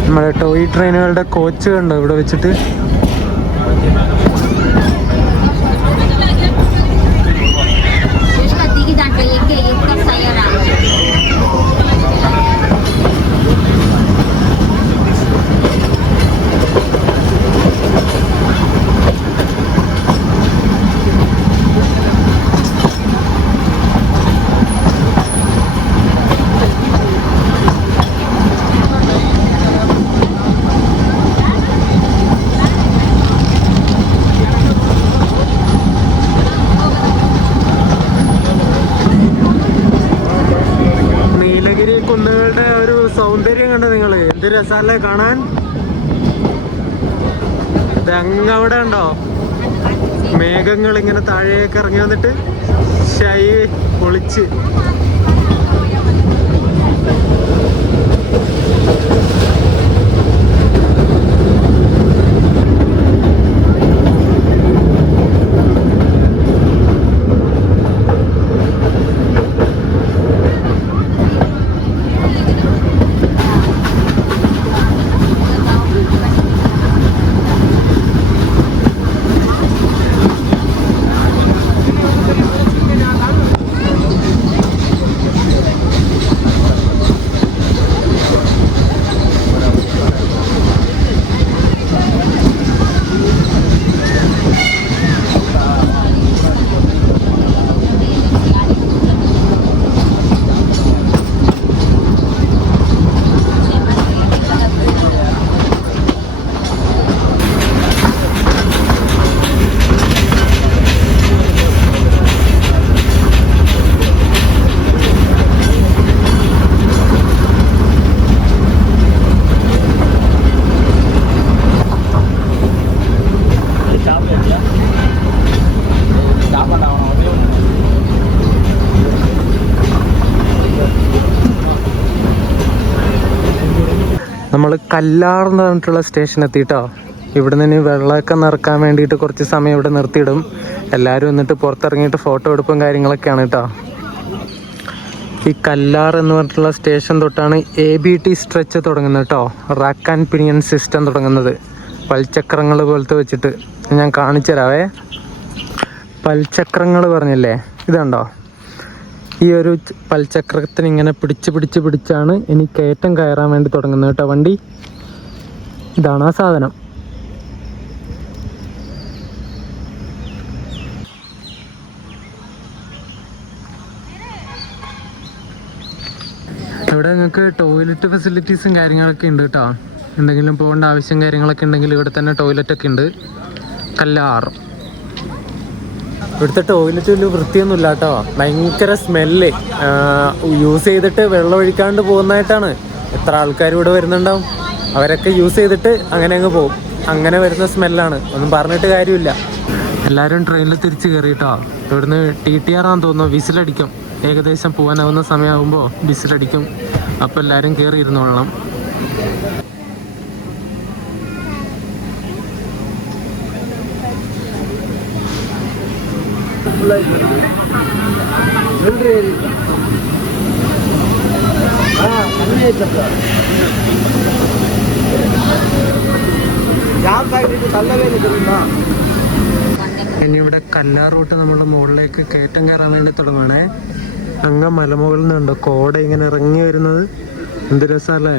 നമ്മുടെ ടോയ് ട്രെയിനുകളുടെ കോച്ച് കണ്ടോ ഇവിടെ വെച്ചിട്ട്. സൗന്ദര്യം കണ്ടോ നിങ്ങൾ? എന്ത് രസമല്ലേ കാണാൻ. അങ്ങവിടെ ഉണ്ടോ മേഘങ്ങൾ ഇങ്ങനെ താഴേക്ക് ഇറങ്ങി വന്നിട്ട് ഷൈ പൊളിച്ച്. നമ്മൾ കല്ലാർ എന്ന് പറഞ്ഞിട്ടുള്ള സ്റ്റേഷൻ എത്തിയിട്ടോ. ഇവിടെ നിന്ന് വെള്ളമൊക്കെ നിറക്കാൻ വേണ്ടിയിട്ട് കുറച്ച് സമയം ഇവിടെ നിർത്തിയിടും. എല്ലാവരും എന്നിട്ട് പുറത്തിറങ്ങിയിട്ട് ഫോട്ടോ എടുപ്പും കാര്യങ്ങളൊക്കെയാണ് കേട്ടോ. ഈ കല്ലാർ എന്ന് പറഞ്ഞിട്ടുള്ള സ്റ്റേഷൻ തൊട്ടാണ് ABT സ്ട്രെച്ച് തുടങ്ങുന്നത് കേട്ടോ. റാക്ക് ആൻഡ് പിനിയൻ സിസ്റ്റം തുടങ്ങുന്നത്. പൽചക്രങ്ങൾ പോലത്തെ വെച്ചിട്ട് ഞാൻ കാണിച്ചു തരാവേ. പൽചക്രങ്ങൾ പറഞ്ഞില്ലേ, ഇതുണ്ടോ? ഈ ഒരു പൽചക്രത്തിന് ഇങ്ങനെ പിടിച്ചാണ് ഇനി കയറ്റം കയറാൻ വേണ്ടി തുടങ്ങുന്നത് കേട്ടോ വണ്ടി. ഇതാണ് ആ സാധനം. ഇവിടെ നിങ്ങൾക്ക് ടോയ്ലറ്റ് ഫെസിലിറ്റീസും കാര്യങ്ങളൊക്കെ ഉണ്ട് കേട്ടോ. എന്തെങ്കിലും പോകേണ്ട ആവശ്യം കാര്യങ്ങളൊക്കെ ഉണ്ടെങ്കിൽ ഇവിടെ തന്നെ ടോയ്ലറ്റൊക്കെ ഉണ്ട്. കല്ലാർ. ഇവിടുത്തെ ടോയ്ലറ്റ് വലിയ വൃത്തിയൊന്നുമില്ല കേട്ടോ. ഭയങ്കര സ്മെല്ല്. യൂസ് ചെയ്തിട്ട് വെള്ളം ഒഴിക്കാണ്ട് പോകുന്നതായിട്ടാണ്. എത്ര ആൾക്കാർ ഇവിടെ വരുന്നുണ്ടാവും. അവരൊക്കെ യൂസ് ചെയ്തിട്ട് അങ്ങനെ അങ്ങ് പോകും. അങ്ങനെ വരുന്ന സ്മെല്ലാണ്. ഒന്നും പറഞ്ഞിട്ട് കാര്യമില്ല. എല്ലാവരും ട്രെയിനിൽ തിരിച്ച് കയറി കേട്ടോ. ഇവിടുന്ന് TTR ആണെന്ന് തോന്നുന്നു. വിസിലടിക്കും. ഏകദേശം പോകാനാവുന്ന സമയമാകുമ്പോൾ വിസിലടിക്കും. അപ്പോൾ എല്ലാവരും കയറി ഇരുന്നോളണം. ഇനി ഇവിടെ കല്ലാർ റൂട്ട് നമ്മളുടെ മുകളിലേക്ക് കയറ്റം കയറാൻ വേണ്ടി തുടങ്ങുകയാണേ. അങ്ങ് മലമുകളിൽ നിന്നുണ്ടോ കോട ഇങ്ങനെ ഇറങ്ങി വരുന്നത്. എന്ത് രസമല്ലേ.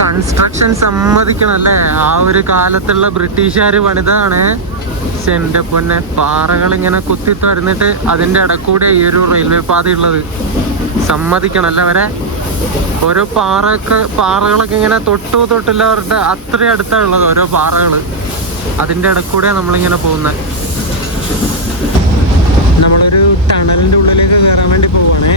കൺസ്ട്രക്ഷൻ സമ്മതിക്കണല്ലേ. ആ ഒരു കാലത്തുള്ള ബ്രിട്ടീഷുകാർ പണിതാണ്. പക്ഷെ എൻ്റെ പൊന്നെ, പാറകൾ ഇങ്ങനെ കുത്തി തുരന്നിട്ട് അതിൻ്റെ ഇടക്കൂടെ ഈ ഒരു റെയിൽവേ പാത ഉള്ളത്. സമ്മതിക്കണല്ലേ അവരെ. ഓരോ പാറകളൊക്കെ ഇങ്ങനെ തൊട്ടില്ലവരുടെ അത്രയും അടുത്താണ് ഉള്ളത് ഓരോ പാറകൾ. അതിൻ്റെ ഇടക്കൂടെ നമ്മളിങ്ങനെ പോകുന്നത്. നമ്മളൊരു ടണലിൻ്റെ ഉള്ളിലേക്ക് കയറാൻ വേണ്ടി പോവുകയാണേ.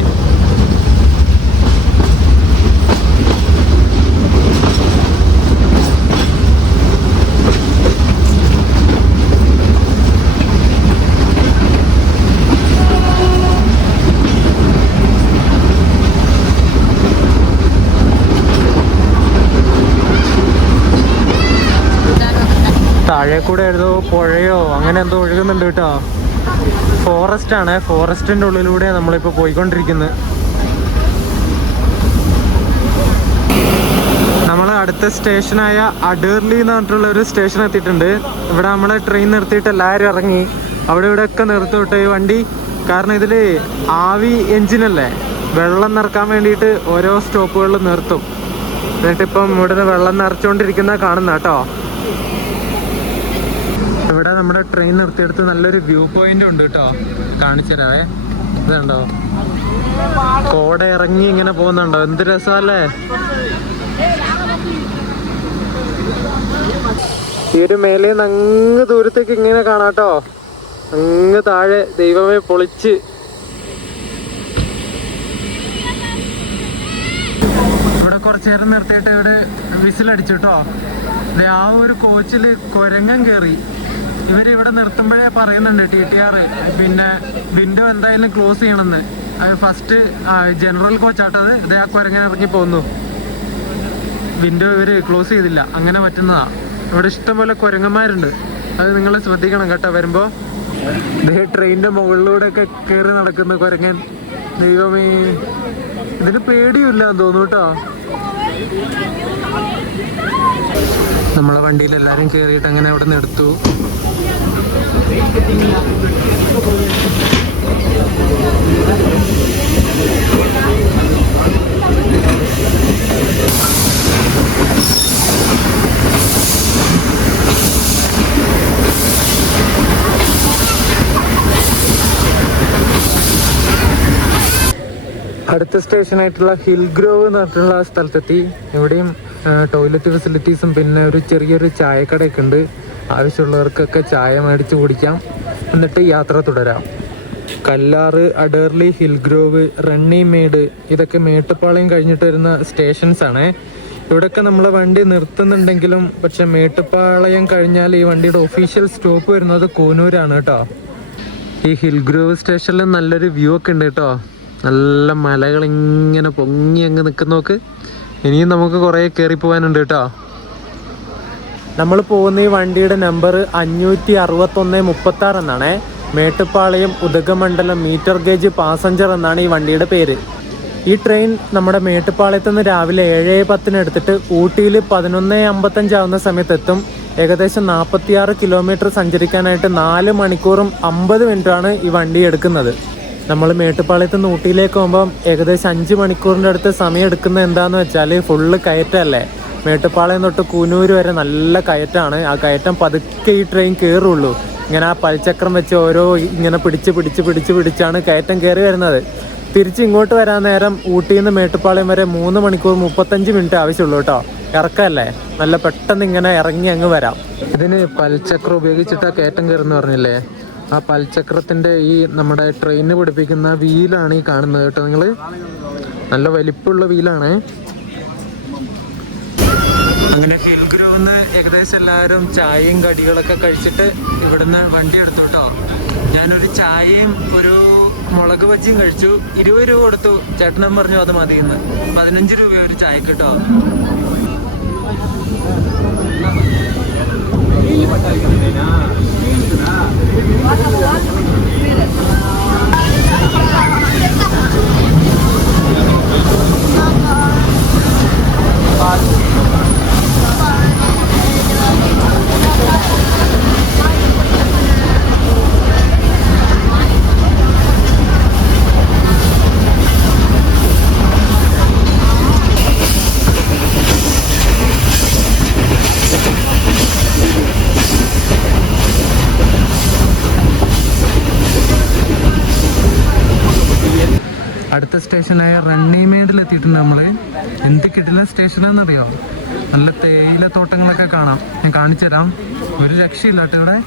താഴെ കൂടെ ഏതോ പുഴയോ അങ്ങനെ എന്തോ ഒഴുകുന്നുണ്ട് കേട്ടോ. ഫോറസ്റ്റ് ആണ്. ഫോറസ്റ്റിന്റെ ഉള്ളിലൂടെ നമ്മളിപ്പോൾ പോയിക്കൊണ്ടിരിക്കുന്നത്. നമ്മൾ അടുത്ത സ്റ്റേഷനായ അഡേർലി എന്ന് പറഞ്ഞിട്ടുള്ള ഒരു സ്റ്റേഷൻ എത്തിയിട്ടുണ്ട്. ഇവിടെ നമ്മളെ ട്രെയിൻ നിർത്തിയിട്ട് എല്ലാവരും ഇറങ്ങി. അവിടെ ഇവിടെ ഒക്കെ നിർത്തി വിട്ടോ. ഈ വണ്ടി കാരണം ഇതിൽ ആവി എഞ്ചിനല്ലേ, വെള്ളം നിറക്കാൻ വേണ്ടിയിട്ട് ഓരോ സ്റ്റോപ്പുകളിൽ നിർത്തും. എന്നിട്ടിപ്പം ഇവിടെ വെള്ളം നിറച്ചുകൊണ്ടിരിക്കുന്ന കാണുന്ന കേട്ടോ. ഇവിടെ നമ്മുടെ ട്രെയിൻ നിർത്തിയെടുത്ത് നല്ലൊരു വ്യൂ പോയിന്റ് ഉണ്ട് കേട്ടോ, കാണിച്ചു തരാവേ. ഇതുണ്ടോ, കോട ഇറങ്ങി ഇങ്ങനെ പോകുന്നുണ്ടോ, എന്ത് രസമല്ലേ. ഈ ഒരു മേലെ നിന്ന് അങ്ങ് ദൂരത്തേക്ക് ഇങ്ങനെ കാണാട്ടോ, അങ്ങ് താഴെ ദൈവമേ പൊളിച്ച്. ഇവിടെ കുറച്ചു നേരം നിർത്തിയിട്ട് ഇവിടെ വിസിലടിച്ചു കേട്ടോ. ആ ഒരു കോച്ചില് കുരങ്ങൻ കയറി. ഇവരിവിടെ നിർത്തുമ്പോഴേ പറയുന്നുണ്ട് TTR, പിന്നെ വിൻഡോ എന്തായാലും ക്ലോസ് ചെയ്യണമെന്ന്. ഫസ്റ്റ് ജനറൽ കോച്ചാട്ടത്, ഇത് ആ കുരങ്ങൻ ഇറങ്ങി പോന്നു. വിൻഡോ ഇവർ ക്ലോസ് ചെയ്തില്ല, അങ്ങനെ പറ്റുന്നതാ. ഇവിടെ ഇഷ്ടംപോലെ കുരങ്ങന്മാരുണ്ട്, അത് നിങ്ങൾ ശ്രദ്ധിക്കണം കേട്ടോ വരുമ്പോൾ. ട്രെയിനിന്റെ മുകളിലൂടെ ഒക്കെ കയറി നടക്കുന്ന കുരങ്ങൻ, ദൈവമേ, ഇതിന് പേടിയില്ല എന്ന് തോന്നുന്നു കേട്ടോ. നമ്മളെ വണ്ടിയിൽ എല്ലാരും കയറിയിട്ട് അങ്ങനെ അവിടെ നിർത്തൂ. അടുത്ത സ്റ്റേഷനായിട്ടുള്ള ഹിൽ ഗ്രോവ് എന്ന് പറഞ്ഞിട്ടുള്ള സ്ഥലത്തെത്തി. ഇവിടെയും ടോയ്ലറ്റ് ഫെസിലിറ്റീസും പിന്നെ ഒരു ചെറിയൊരു ചായക്കടയൊക്കെ ഉണ്ട്. ആവശ്യമുള്ളവർക്കൊക്കെ ചായ മേടിച്ച് കുടിക്കാം, എന്നിട്ട് യാത്ര തുടരാം. കല്ലാറ്, അഡേർലി, ഹിൽ ഗ്രോവ്, റണ്ണിമേട്, ഇതൊക്കെ മേട്ടുപ്പാളയം കഴിഞ്ഞിട്ട് വരുന്ന സ്റ്റേഷൻസ് ആണ്. ഇവിടെയൊക്കെ നമ്മളെ വണ്ടി നിർത്തുന്നുണ്ടെങ്കിലും പക്ഷെ മേട്ടുപ്പാളയം കഴിഞ്ഞാൽ ഈ വണ്ടിയുടെ ഒഫീഷ്യൽ സ്റ്റോപ്പ് വരുന്നത് കൂനൂരാണ് കേട്ടോ. ഈ ഹിൽ ഗ്രോവ് സ്റ്റേഷനിൽ നല്ലൊരു വ്യൂ ഒക്കെ ഉണ്ട് കേട്ടോ. നല്ല മലകൾ ഇങ്ങനെ പൊങ്ങി അങ്ങ് നിൽക്കുന്നോക്ക്. ഇനിയും നമുക്ക് കുറേ കയറി പോകാനുണ്ട് കേട്ടോ. നമ്മൾ പോകുന്ന ഈ വണ്ടിയുടെ നമ്പർ 56136 എന്നാണേ. Mettupalayam Udhagamandalam metre gauge passenger എന്നാണ് ഈ വണ്ടിയുടെ പേര്. ഈ ട്രെയിൻ നമ്മുടെ മേട്ടുപ്പാളയത്ത് നിന്ന് രാവിലെ 7:10 എടുത്തിട്ട് ഊട്ടിയിൽ 11:55 ആവുന്ന സമയത്തെത്തും. ഏകദേശം 46 കിലോമീറ്റർ സഞ്ചരിക്കാനായിട്ട് 4 മണിക്കൂറും 50 മിനിറ്റാണ് ഈ വണ്ടി എടുക്കുന്നത്. നമ്മൾ മേട്ടുപ്പാളയത്ത് നിന്ന് ഊട്ടിയിലേക്ക് പോകുമ്പം ഏകദേശം 5 മണിക്കൂറിൻ്റെ അടുത്ത് സമയം എടുക്കുന്നത് എന്താണെന്ന് വെച്ചാൽ ഫുള്ള് കയറ്റമല്ലേ. മേട്ടുപ്പാളയം തൊട്ട് കൂനൂർ വരെ നല്ല കയറ്റമാണ്. ആ കയറ്റം പതുക്കെ ഈ ട്രെയിൻ കയറുള്ളൂ. ഇങ്ങനെ ആ പൽചക്രം വെച്ച് ഓരോ ഇങ്ങനെ പിടിച്ചാണ് കയറ്റം കയറി വരുന്നത്. തിരിച്ച് ഇങ്ങോട്ട് വരാൻ നേരം ഊട്ടിയിൽ നിന്ന് മേട്ടുപ്പാളയം വരെ 3 മണിക്കൂർ 35 മിനിറ്റ് ആവശ്യമുള്ളൂ കേട്ടോ. ഇറക്കമല്ലേ, നല്ല പെട്ടെന്ന് ഇങ്ങനെ ഇറങ്ങി അങ്ങ് വരാം. ഇതിന് പൽചക്രം ഉപയോഗിച്ചിട്ടാണ് കയറ്റം കയറുന്നു പറഞ്ഞില്ലേ. ആ പൽചക്രത്തിൻ്റെ ഈ നമ്മുടെ ട്രെയിന് പിടിപ്പിക്കുന്ന വീലാണ് ഈ കാണുന്നത് കേട്ടോ. നിങ്ങൾ നല്ല വലിപ്പമുള്ള വീലാണ്. അങ്ങനെ ഹിൽ ഗ്രോവിന്ന് ഏകദേശം എല്ലാവരും ചായയും കടികളൊക്കെ കഴിച്ചിട്ട് ഇവിടുന്ന് വണ്ടി എടുത്തു കേട്ടോ. ഞാനൊരു ചായയും ഒരു മുളക് ബജിയും കഴിച്ചു. 20 രൂപ കൊടുത്തു. ചേട്ടനും പറഞ്ഞു അത് മതിയെന്ന്. 15 രൂപ ഒരു ചായക്ക് കേട്ടോ. അടുത്ത സ്റ്റേഷനായ റണ്ണിമേഡിലെത്തിയിട്ടുണ്ട് നമ്മൾ. എന്ത് കിട്ടില്ല സ്റ്റേഷനാണെന്നറിയോ, നല്ല തേയിലത്തോട്ടങ്ങളൊക്കെ കാണാം. ഞാൻ കാണിച്ചു തരാം, ഒരു രക്ഷയില്ല കേട്ടോ ഇവിടെ.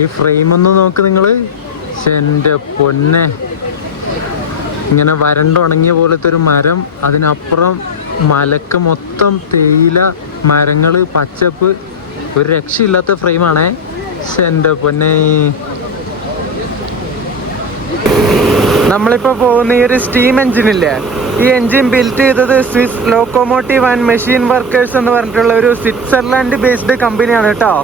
ഈ ഫ്രെയിമൊന്ന് നോക്ക് നിങ്ങൾ, എൻ്റെ പൊന്നെ. ഇങ്ങനെ വരണ്ടുണങ്ങിയ പോലത്തെ ഒരു മരം, അതിനപ്പുറം മലക്ക് മൊത്തം തേയില മരങ്ങൾ, പച്ചപ്പ്, ഒരു രക്ഷയില്ലാത്ത ഫ്രെയിമാണേ. എൻ്റെ പൊന്നെ. നമ്മളിപ്പോൾ പോകുന്ന ഈ ഒരു സ്റ്റീം എഞ്ചിനില്ലേ, ഈ എഞ്ചിൻ ബിൽറ്റ് ചെയ്തത് Swiss locomotive and machine workers എന്ന് പറഞ്ഞിട്ടുള്ള ഒരു സ്വിറ്റ്സർലാൻഡ് ബേസ്ഡ് കമ്പനിയാണ് കേട്ടോ.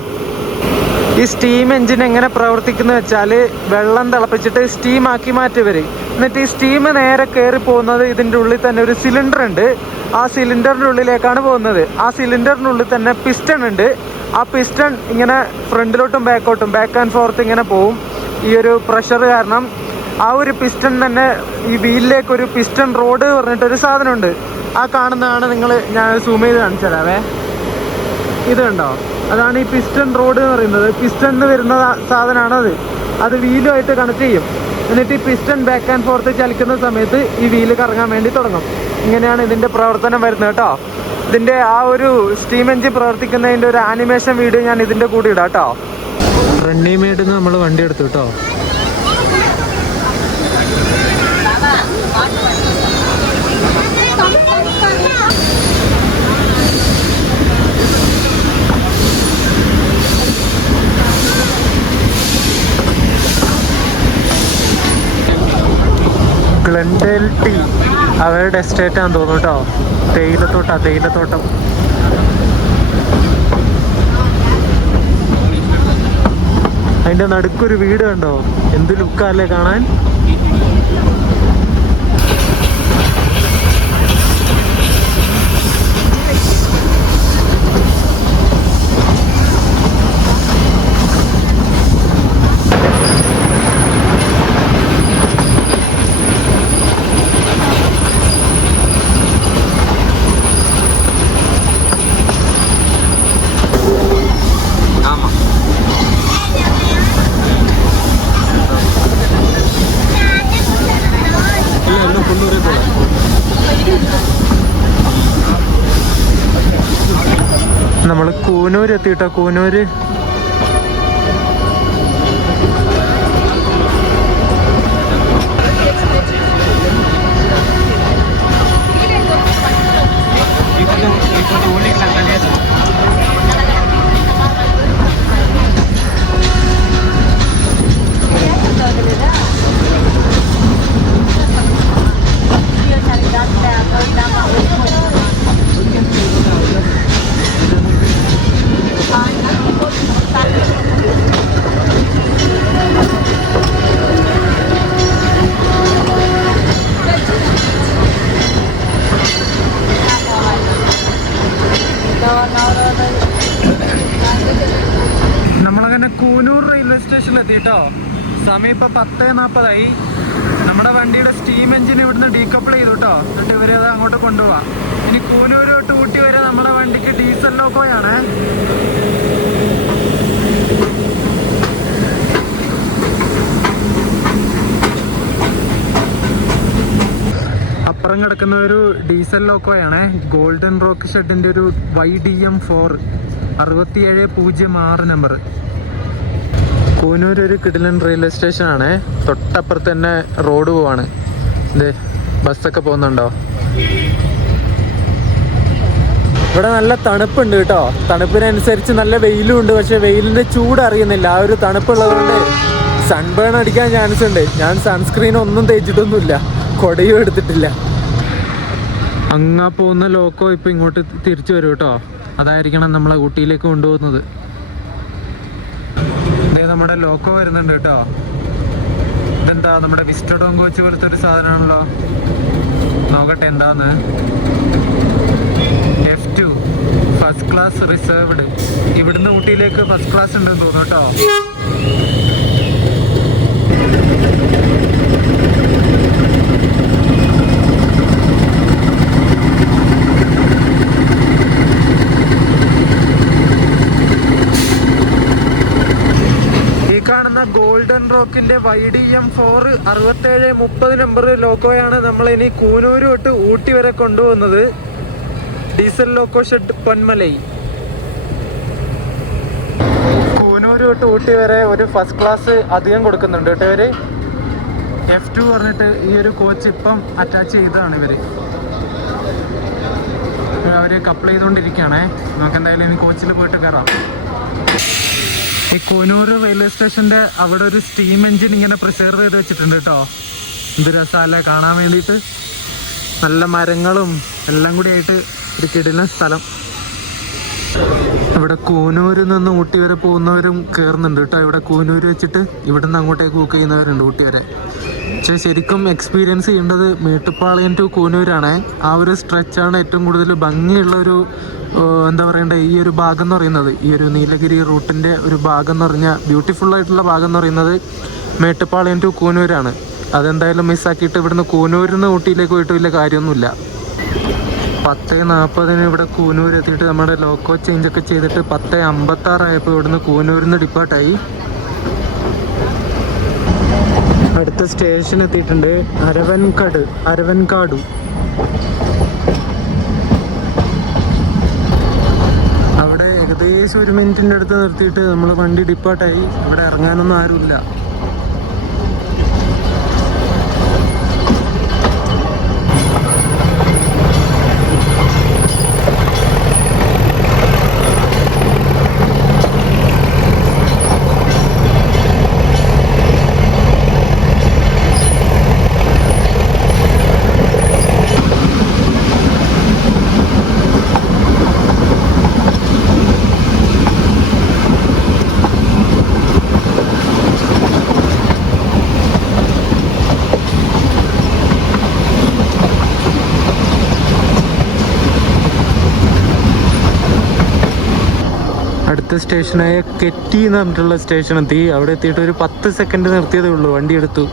ഈ സ്റ്റീം എഞ്ചിൻ എങ്ങനെ പ്രവർത്തിക്കുന്ന വെച്ചാൽ വെള്ളം തിളപ്പിച്ചിട്ട് സ്റ്റീം ആക്കി മാറ്റിവർ. എന്നിട്ട് ഈ സ്റ്റീം നേരെ കയറി പോകുന്നത് ഇതിൻ്റെ ഉള്ളിൽ തന്നെ ഒരു സിലിണ്ടർ ഉണ്ട്. ആ സിലിണ്ടറിൻ്റെ ഉള്ളിലേക്കാണ് പോകുന്നത്. ആ സിലിണ്ടറിൻ്റെ ഉള്ളിൽ തന്നെ പിസ്റ്റൺ ഉണ്ട്. ആ പിസ്റ്റൺ ഇങ്ങനെ ഫ്രണ്ടിലോട്ടും ബാക്ക് ആൻഡ് ഫോർത്ത് ഇങ്ങനെ പോവും. ഈ ഒരു പ്രഷർ കാരണം ആ ഒരു പിസ്റ്റൺ തന്നെ ഈ വീലിലേക്ക് ഒരു പിസ്റ്റൺ റോഡ് പറഞ്ഞിട്ടൊരു സാധനമുണ്ട്. ആ കാണുന്നതാണ് ഞാൻ സൂം ചെയ്ത് കാണിച്ചു തരാവേ. ഇത് കണ്ടോ, അതാണ് ഈ പിസ്റ്റൺ റോഡ് എന്ന് പറയുന്നത്. പിസ്റ്റണിന് വരുന്ന സാധനമാണ് അത് വീലുമായിട്ട് കണക്ട് ചെയ്യും. എന്നിട്ട് ഈ പിസ്റ്റൺ ബാക്ക് ആൻഡ് ഫോർത്ത് ചലിക്കുന്ന സമയത്ത് ഈ വീല് കറങ്ങാൻ വേണ്ടി തുടങ്ങും. ഇങ്ങനെയാണ് ഇതിൻ്റെ പ്രവർത്തനം വരുന്നത് കേട്ടോ. ഇതിൻ്റെ ആ ഒരു സ്റ്റീം എഞ്ചിൻ പ്രവർത്തിക്കുന്നതിൻ്റെ ഒരു ആനിമേഷൻ വീഡിയോ ഞാൻ ഇതിൻ്റെ കൂടെ ഇടാം കേട്ടോ. റണ്ണിമേഡിൽ നിന്ന് നമ്മൾ വണ്ടി എടുത്തു കേട്ടോ. ഗ്ലെൻഡേൽ ടീ അവരുടെ എസ്റ്റേറ്റ് ആണെന്ന് തോന്നുന്നു കേട്ടോ. തേയിലത്തോട്ടം. അതിൻ്റെ നടുക്കൊരു വീട് കണ്ടോ, എന്ത് ലുക്കല്ലേ കാണാൻ. നമ്മൾ കൂനൂർ എത്തിയിട്ടോ. കൂനൂര് നമ്മളങ്ങനെ കൂനൂർ റെയിൽവേ സ്റ്റേഷനിൽ എത്തിയിട്ടോ. സമയം ഇപ്പം 10:40. നമ്മുടെ വണ്ടിയുടെ സ്റ്റീം എഞ്ചിൻ ഇവിടുന്ന് ഡീകപ്പിൾ ചെയ്തു കേട്ടോ. എന്നിട്ട് ഇവരത് അങ്ങോട്ട് കൊണ്ടുപോവാം. ഇനി കൂനൂർ തൊട്ട് ഊട്ടി വരെ നമ്മുടെ വണ്ടിക്ക് ഡീസൽ ലോക്കോയാണ്. അപ്പുറം കിടക്കുന്ന ഒരു ഡീസൽ ലോക്കോയാണ്. ഗോൾഡൻ റോക്ക് ഷെഡിൻ്റെ ഒരു YDM4 6706 നമ്പർ. കൂനൂർ ഒരു കിടിലൻ റെയിൽവേ സ്റ്റേഷനാണ്. തൊട്ടപ്പുറത്ത് തന്നെ റോഡ് പോവാണ്. ഇത് ബസ്സൊക്കെ പോകുന്നുണ്ടോ. ഇവിടെ നല്ല തണുപ്പുണ്ട് കേട്ടോ. തണുപ്പിനനുസരിച്ച് നല്ല വെയിലും ഉണ്ട്. പക്ഷെ വെയിലിൻ്റെ ചൂട് അറിയുന്നില്ല. ആ ഒരു തണുപ്പുള്ളതുകൊണ്ട് സൺബേൺ അടിക്കാൻ ചാൻസ് ഉണ്ട്. ഞാൻ സൺസ്ക്രീൻ ഒന്നും തേച്ചിട്ടൊന്നുമില്ല, കൊടയും എടുത്തിട്ടില്ല. അങ്ങാ പോകുന്ന ലോക്കോ ഇപ്പം ഇങ്ങോട്ട് തിരിച്ചു വരും കേട്ടോ. അതായിരിക്കണം നമ്മളെ ഊട്ടിയിലേക്ക് കൊണ്ടുപോകുന്നത്. നമ്മുടെ ലോക്കോ വരുന്നുണ്ട് കേട്ടോ. ഇതെന്താ, നമ്മുടെ വിസ്റ്റഡോം കോച്ച് പോലത്തെ ഒരു സാധനമാണല്ലോ. നോക്കട്ടെ എന്താന്ന്. F2 first class reserved. ഇവിടുന്ന് ഊട്ടിയിലേക്ക് ഫസ്റ്റ് ക്ലാസ് ഉണ്ടെന്ന് തോന്നുന്നു കേട്ടോ. ഗോൾഡൻ റോക്കിന്റെ YDM4 6730 നമ്പർ ലോക്കോയാണ് നമ്മൾ ഇനി കൂനൂർ തൊട്ട് ഊട്ടി വരെ കൊണ്ടുപോകുന്നത്. Diesel loco shed Ponmalai. Coonoor തൊട്ട് ഊട്ടി വരെ ഒരു ഫസ്റ്റ് ക്ലാസ് അധികം കൊടുക്കുന്നുണ്ട് കേട്ടോ ഇവര്. F2 പറഞ്ഞിട്ട് ഈ ഒരു കോച്ച് ഇപ്പം അറ്റാച്ച് ചെയ്തതാണ് ഇവര്. അവര് കപ്പിൾ ചെയ്തുകൊണ്ടിരിക്കുകയാണേ. നമുക്ക് എന്തായാലും ഇനി കോച്ചിൽ പോയിട്ട് കയറാം. ഈ കൂനൂർ റെയിൽവേ സ്റ്റേഷൻ്റെ അവിടെ ഒരു സ്റ്റീം എഞ്ചിൻ ഇങ്ങനെ പ്രിസർവ് ചെയ്ത് വെച്ചിട്ടുണ്ട് കേട്ടോ. എന്ത് രസമല്ലേ കാണാൻ വേണ്ടിയിട്ട്. നല്ല മരങ്ങളും എല്ലാം കൂടി ആയിട്ട് ഒരു കിടിലൻ സ്ഥലം. ഇവിടെ കൂനൂരിൽ നിന്ന് ഊട്ടി വരെ പോകുന്നവരും കയറുന്നുണ്ട് കേട്ടോ. ഇവിടെ കൂനൂർ വെച്ചിട്ട് ഇവിടെ നിന്ന് അങ്ങോട്ടേക്ക് ബുക്ക് ചെയ്യുന്നവരുണ്ട് ഊട്ടി വരെ. പക്ഷേ ശരിക്കും എക്സ്പീരിയൻസ് ചെയ്യേണ്ടത് മേട്ടുപ്പാളയം ടു കൂനൂരാണ്. ആ ഒരു സ്ട്രെച്ചാണ് ഏറ്റവും കൂടുതൽ ഭംഗിയുള്ളൊരു എന്താ പറയണ്ടേ, ഈ ഒരു ഭാഗം എന്ന് പറയുന്നത്, ഈ ഒരു നീലഗിരി റൂട്ടിൻ്റെ ഒരു ഭാഗം എന്ന് പറഞ്ഞാൽ ബ്യൂട്ടിഫുള്ളായിട്ടുള്ള ഭാഗം എന്ന് പറയുന്നത് മേട്ടുപ്പാളയം ടു കൂനൂരാണ്. അതെന്തായാലും മിസ്സാക്കിയിട്ട് ഇവിടുന്ന് കൂനൂരിൽ നിന്ന് ഊട്ടിയിലേക്ക് പോയിട്ട് വലിയ കാര്യമൊന്നുമില്ല. 10:40 ഇവിടെ കൂനൂർ എത്തിയിട്ട് നമ്മുടെ ലോക്കോ ചേഞ്ചൊക്കെ ചെയ്തിട്ട് 10:56 ഇവിടുന്ന് കൂനൂരിൽ നിന്ന് ഡിപ്പാർട്ടായി. അടുത്ത സ്റ്റേഷൻ എത്തിയിട്ടുണ്ട്, അരവൻകാടു. അവിടെ ഏകദേശം 1 മിനിറ്റിൻ്റെ അടുത്ത് നിർത്തിയിട്ട് നമ്മൾ വണ്ടി ഡിപ്പാർട്ടായി. ഇവിടെ ഇറങ്ങാനൊന്നും ആരുമില്ല. അടുത്ത സ്റ്റേഷനായ കെറ്റി എന്ന് പറഞ്ഞിട്ടുള്ള സ്റ്റേഷൻ എത്തി. അവിടെ എത്തിയിട്ട് ഒരു 10 സെക്കൻഡ് നിർത്തിയതേ ഉള്ളൂ, വണ്ടി എടുത്തു.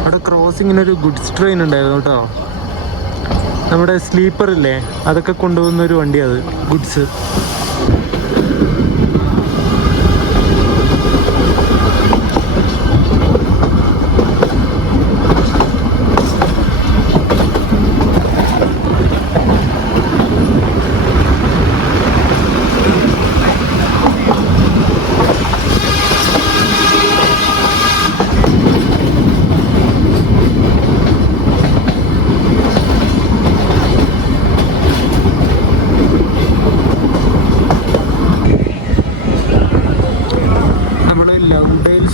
അവിടെ ക്രോസിങ്ങിനൊരു ഗുഡ്സ് ട്രെയിൻ ഉണ്ടായിരുന്നു കേട്ടോ. നമ്മുടെ സ്ലീപ്പർ ഇല്ലേ, അതൊക്കെ കൊണ്ടുപോകുന്നൊരു വണ്ടി, അത് ഗുഡ്സ്.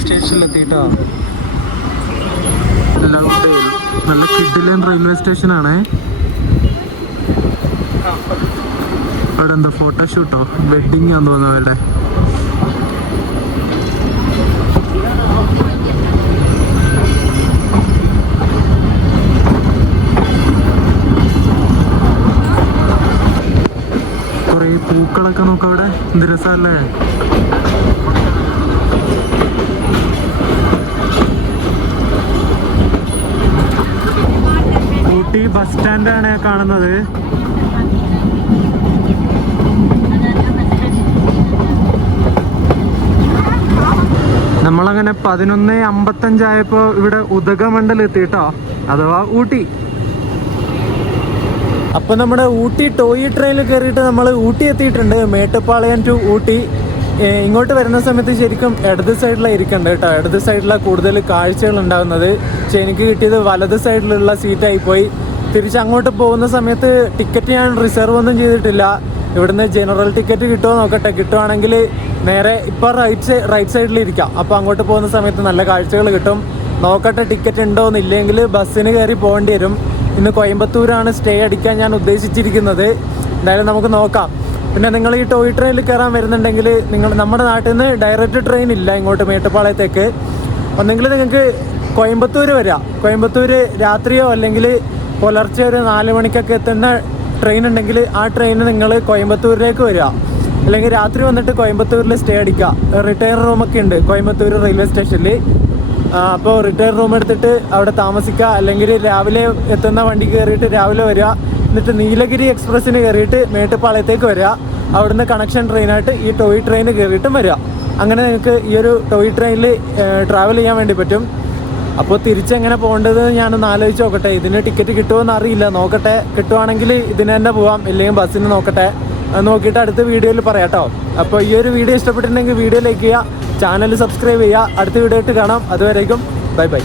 സ്റ്റേഷനിലെത്തിട്ടോ. ലൗഡേൽ നല്ല കിഡിലൻ റെയിൽവേ സ്റ്റേഷനാണ്. അവിടെ എന്താ ഫോട്ടോഷൂട്ടോ, വെഡിങ് ആണെന്ന് തോന്നുന്നു അവരുടെ. കുറേ പൂക്കളൊക്കെ നോക്കാം അവിടെ, എന്ത് രസമല്ലേ. ഊട്ടി ബസ് സ്റ്റാൻഡാണ് കാണുന്നത്. നമ്മളങ്ങനെ 11:55 ഇവിടെ ഉദഗമണ്ഡലം എത്തിട്ടോ, അഥവാ ഊട്ടി. അപ്പൊ നമ്മുടെ ഊട്ടി ടോയ് ട്രെയിനിൽ കയറിയിട്ട് നമ്മൾ ഊട്ടി എത്തിയിട്ടുണ്ട്. മേട്ടുപ്പാളയം ടു ഊട്ടി. ഇങ്ങോട്ട് വരുന്ന സമയത്ത് ശരിക്കും ഇടത് സൈഡിലാണ് ഇരിക്കേണ്ടത് കേട്ടോ. ഇടത് സൈഡിലാണ് കൂടുതൽ കാഴ്ചകൾ ഉണ്ടാകുന്നത്. പക്ഷെ എനിക്ക് കിട്ടിയത് വലത് സൈഡിലുള്ള സീറ്റായി പോയി. തിരിച്ചങ്ങോട്ട് പോകുന്ന സമയത്ത് ടിക്കറ്റ് ഞാൻ റിസർവ് ഒന്നും ചെയ്തിട്ടില്ല. ഇവിടുന്ന് ജനറൽ ടിക്കറ്റ് കിട്ടുമോ നോക്കട്ടെ. കിട്ടുവാണെങ്കിൽ നേരെ ഇപ്പോൾ റൈറ്റ് സൈഡിലിരിക്കാം. അപ്പോൾ അങ്ങോട്ട് പോകുന്ന സമയത്ത് നല്ല കാഴ്ചകൾ കിട്ടും. നോക്കട്ടെ ടിക്കറ്റ് ഉണ്ടോ എന്നില്ലെങ്കിൽ ബസ്സിന് കയറി പോകേണ്ടി വരും. ഇന്ന് കോയമ്പത്തൂരാണ് സ്റ്റേ അടിക്കാൻ ഞാൻ ഉദ്ദേശിച്ചിരിക്കുന്നത്. എന്തായാലും നമുക്ക് നോക്കാം. പിന്നെ നിങ്ങൾ ഈ ടോയ് ട്രെയിനിൽ കയറാൻ വരുന്നുണ്ടെങ്കിൽ നമ്മുടെ നാട്ടിൽ നിന്ന് ഡയറക്റ്റ് ട്രെയിൻ ഇല്ല ഇങ്ങോട്ട് മേട്ടുപ്പാളയത്തേക്ക്. ഒന്നെങ്കിൽ നിങ്ങൾക്ക് കോയമ്പത്തൂർ വരാം. കോയമ്പത്തൂർ രാത്രിയോ അല്ലെങ്കിൽ പുലർച്ചെ ഒരു 4 മണിക്കൊക്കെ എത്തുന്ന ട്രെയിൻ ഉണ്ടെങ്കിൽ ആ ട്രെയിന് നിങ്ങൾ കോയമ്പത്തൂരിലേക്ക് വരിക. അല്ലെങ്കിൽ രാത്രി വന്നിട്ട് കോയമ്പത്തൂരിൽ സ്റ്റേ അടിക്കുക. റിട്ടയർ റൂമൊക്കെ ഉണ്ട് കോയമ്പത്തൂർ റെയിൽവേ സ്റ്റേഷനിൽ. അപ്പോൾ റിട്ടയർ റൂം എടുത്തിട്ട് അവിടെ താമസിക്കുക. അല്ലെങ്കിൽ രാവിലെ എത്തുന്ന വണ്ടി കയറിയിട്ട് രാവിലെ വരിക. എന്നിട്ട് നീലഗിരി എക്സ്പ്രസ്സിന് കയറിയിട്ട് മേട്ടുപ്പാളയത്തേക്ക് വരിക. അവിടുന്ന് കണക്ഷൻ ട്രെയിനായിട്ട് ഈ ടോയ് ട്രെയിന് കയറിയിട്ടും വരിക. അങ്ങനെ നിങ്ങൾക്ക് ഈ ഒരു ടോയ് ട്രെയിനിൽ ട്രാവൽ ചെയ്യാൻ വേണ്ടി പറ്റും. അപ്പോൾ തിരിച്ചെങ്ങനെ പോകേണ്ടത് ഞാനൊന്ന് ആലോചിച്ച് നോക്കട്ടെ. ഇതിന് ടിക്കറ്റ് കിട്ടുമോയെന്ന് അറിയില്ല, നോക്കട്ടെ. കിട്ടുവാണെങ്കിൽ ഇതിന് തന്നെ പോവാം, ഇല്ലെങ്കിൽ ബസ്സിന് നോക്കട്ടെ. നോക്കിയിട്ട് അടുത്ത വീഡിയോയിൽ പറയാം കേട്ടോ. അപ്പോൾ ഈ ഒരു വീഡിയോ ഇഷ്ടപ്പെട്ടിട്ടുണ്ടെങ്കിൽ വീഡിയോ ലൈക്ക് ചെയ്യുക, ചാനൽ സബ്സ്ക്രൈബ് ചെയ്യുക. അടുത്ത വീഡിയോ ആയിട്ട് കാണാം. അതുവരേക്കും ബൈ ബൈ.